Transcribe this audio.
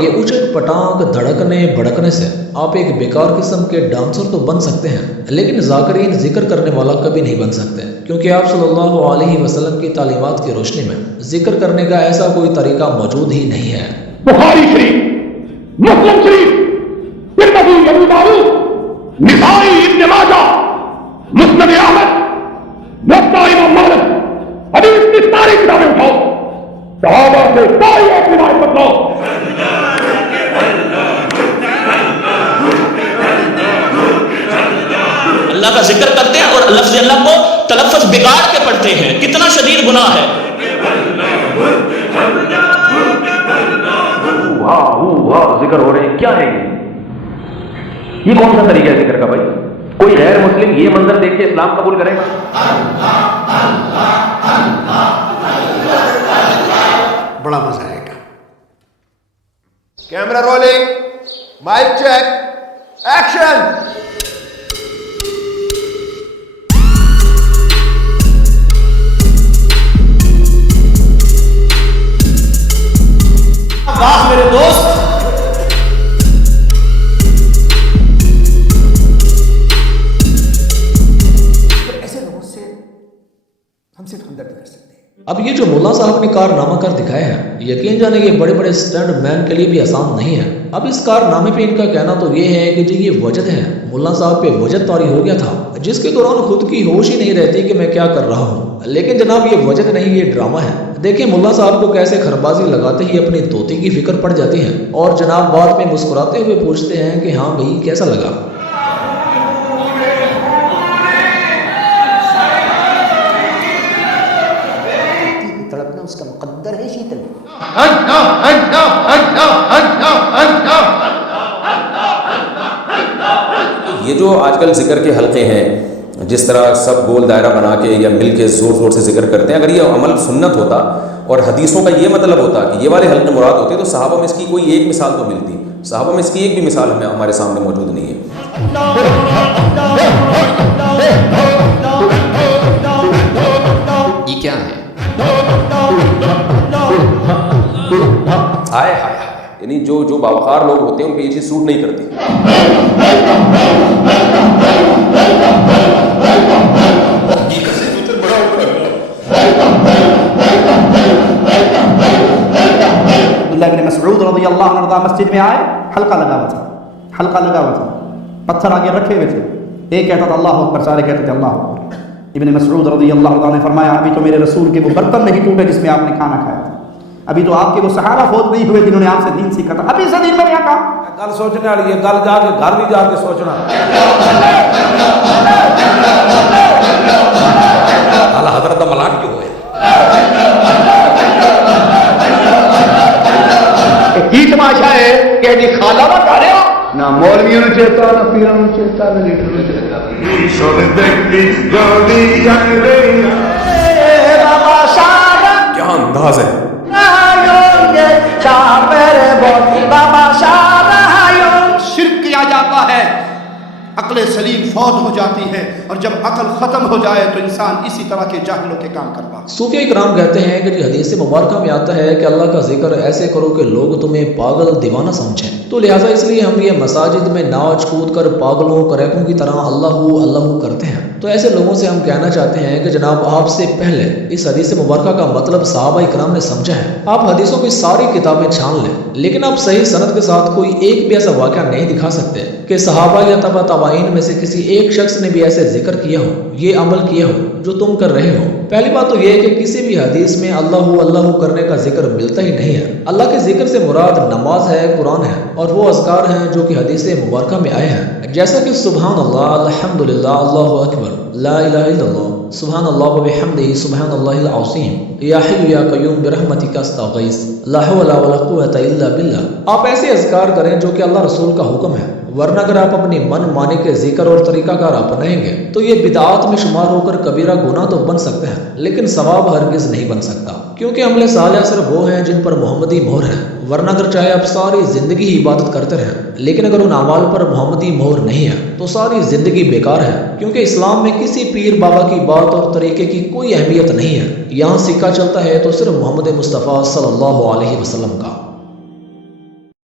یہ اچک پٹانک دھڑکنے بھڑکنے سے آپ ایک بیکار قسم کے ڈانسر تو بن سکتے ہیں، لیکن ذاکرین ذکر کرنے والا کبھی نہیں بن سکتے، کیونکہ آپ صلی اللہ علیہ وسلم کی تعلیمات کی روشنی میں ذکر کرنے کا ایسا کوئی طریقہ موجود ہی نہیں ہے۔ بخاری شریف، مسلم شریف، ترمذی، ابو داؤد، نسائی، ابن ماجہ، مسند احمد، موطا امام مالک، حدیث کی ساری کتابیں اٹھاؤ، صحابہ سے ساری ایک روایت بتلاؤ۔ اللہ کا ذکر کرتے ہیں اور لفظ اللہ کو تلفظ بگاڑ کے پڑھتے ہیں، کتنا شدید گناہ ہے۔ ذکر ہو رہے ہیں، کیا ہے یہ کون سا طریقہ ہے ذکر کا بھائی؟ کوئی غیر مسلم یہ منظر دیکھ کے اسلام قبول کرے گا؟ بڑا مزہ آئے گا۔ Camera rolling, mic check, action. واہ میرے دوست، ایسے لوگوں سے ہم صرف ہمدردی کر سکتے ہیں۔ اب یہ جو ملا صاحب نے کارنامہ کر دکھایا ہے، یقین جانے یہ بڑے بڑے اسٹینڈ مین کے لیے بھی آسان نہیں ہے۔ اب اس کارنامے پہ ان کا کہنا تو یہ ہے کہ جی یہ وجد ہے، ملا صاحب پہ وجد طاری ہو گیا تھا، جس کے دوران خود کی ہوش ہی نہیں رہتی کہ میں کیا کر رہا ہوں۔ لیکن جناب یہ وجد نہیں، یہ ڈرامہ ہے۔ دیکھیں ملا صاحب کو کیسے خربازی لگاتے ہی اپنی طوطی کی فکر پڑ جاتی ہے، اور جناب بعد میں مسکراتے ہوئے پوچھتے ہیں کہ ہاں بھائی کیسا لگا۔ تڑپنا اس کا مقدر ہے شیتل۔ یہ جو آج کل ذکر کے حلقے ہیں، جس طرح سب گول دائرہ بنا کے یا مل کے زور زور سے ذکر کرتے ہیں، اگر یہ عمل سنت ہوتا اور حدیثوں کا یہ مطلب ہوتا کہ یہ والے حلقے مراد ہوتے تو صحابہ میں اس کی کوئی ایک مثال تو ملتی۔ صحابہ میں اس کی ایک بھی مثال ہمارے سامنے موجود نہیں ہے۔ یہ کیا ہے؟ ہائے ہائے ہائے، یعنی جو باوقار لوگ ہوتے ہیں ان پہ یہ چیز سوٹ نہیں کرتی۔ عبداللہ بن مسعود رضی اللہ عنہ مسجد میں آئے، حلقہ لگا ہوا تھا، پتھر آگے رکھے ہوئے تھے، ایک کہتا تھا اللہ اکبر، سارے کہتے تھے اللہ اکبر۔ ابن مسعود رضی اللہ عنہ نے فرمایا ابھی تو میرے رسول کے وہ برتن نہیں ٹوٹے جس میں آپ نے کھانا کھایا تھا، ابھی تو آپ کے وہ صحابہ فوت نہیں ہوئے جنہوں نے آپ سے دین سیکھا تھا، ابھی سے دین میں کیا کام؟ گل سوچنے والی ہے، گل جا کے گھر بھی جا کے سوچنا۔ اعلیٰ حضرت کا ملاٹ کیوں ہوئے؟ کی تماشا ہے کہ جی خالہ نہ کھا رہے ہو، نہ مولویوں نے چیتا، نہ پیروں نے چیتا، نہ لیڈروں نے چیتا۔ کیا انداز ہے! شرک کیا جاتا ہے، عقل سلیم فوت ہو جاتی ہے، اور جب عقل ختم ہو جائے تو انسان اسی طرح کے جاہلوں کے کام کرتا ہے۔ صوفیہ کرام کہتے ہیں کہ حدیث مبارکہ میں آتا ہے کہ اللہ کا ذکر ایسے کرو کہ لوگ تمہیں پاگل دیوانہ سمجھیں، تو لہٰذا اس لیے ہم یہ مساجد میں ناچ کود کر پاگلوں کریکوں کی طرح اللہ کرتے ہیں۔ تو ایسے لوگوں سے ہم کہنا چاہتے ہیں کہ جناب آپ سے پہلے اس حدیث مبارکہ کا مطلب صحابہ کرام نے سمجھا ہے۔ آپ حدیثوں کی ساری کتابیں چھان لیں، لیکن آپ صحیح سند کے ساتھ کوئی ایک بھی ایسا واقعہ نہیں دکھا سکتے کہ صحابہ یا تبع تابعین میں سے کسی ایک شخص نے بھی ایسے ذکر کیا ہو، یہ عمل کیا ہو جو تم کر رہے ہو۔ پہلی بات تو یہ ہے کہ کسی بھی حدیث میں اللہ کرنے کا ذکر ملتا ہی نہیں ہے۔ اللہ کے ذکر سے مراد نماز ہے، قرآن ہے، اور وہ اذکار ہیں جو کہ حدیث مبارکہ میں آئے ہیں، جیسا کہ سبحان اللہ، الحمدللہ، اللہ اکبر، لا الہ الا اللہ، سبحان اللہ و بحمدہ، سبحان اللہ العظیم، یا حی یا قیوم برحمتک استغیث، لا حول ولا قوۃ الا باللہ۔ آپ ایسے اذکار کریں جو کہ اللہ رسول کا حکم ہے، ورنہ اگر آپ اپنی من مانی کے ذکر اور طریقہ کار اپنائیں گے تو یہ بدعات میں شمار ہو کر کبیرہ گناہ تو بن سکتے ہیں لیکن ثواب ہرگز نہیں بن سکتا، کیونکہ عمل صالح صرف وہ ہیں جن پر محمدی مہر ہے۔ ورنہ اگر چاہے آپ ساری زندگی ہی عبادت کرتے رہیں لیکن اگر ان اعمال پر محمدی مہر نہیں ہے تو ساری زندگی بیکار ہے، کیونکہ اسلام میں کسی پیر بابا کی بات اور طریقے کی کوئی اہمیت نہیں ہے۔ یہاں سکہ چلتا ہے تو صرف محمد مصطفیٰ صلی اللہ علیہ وسلم کا۔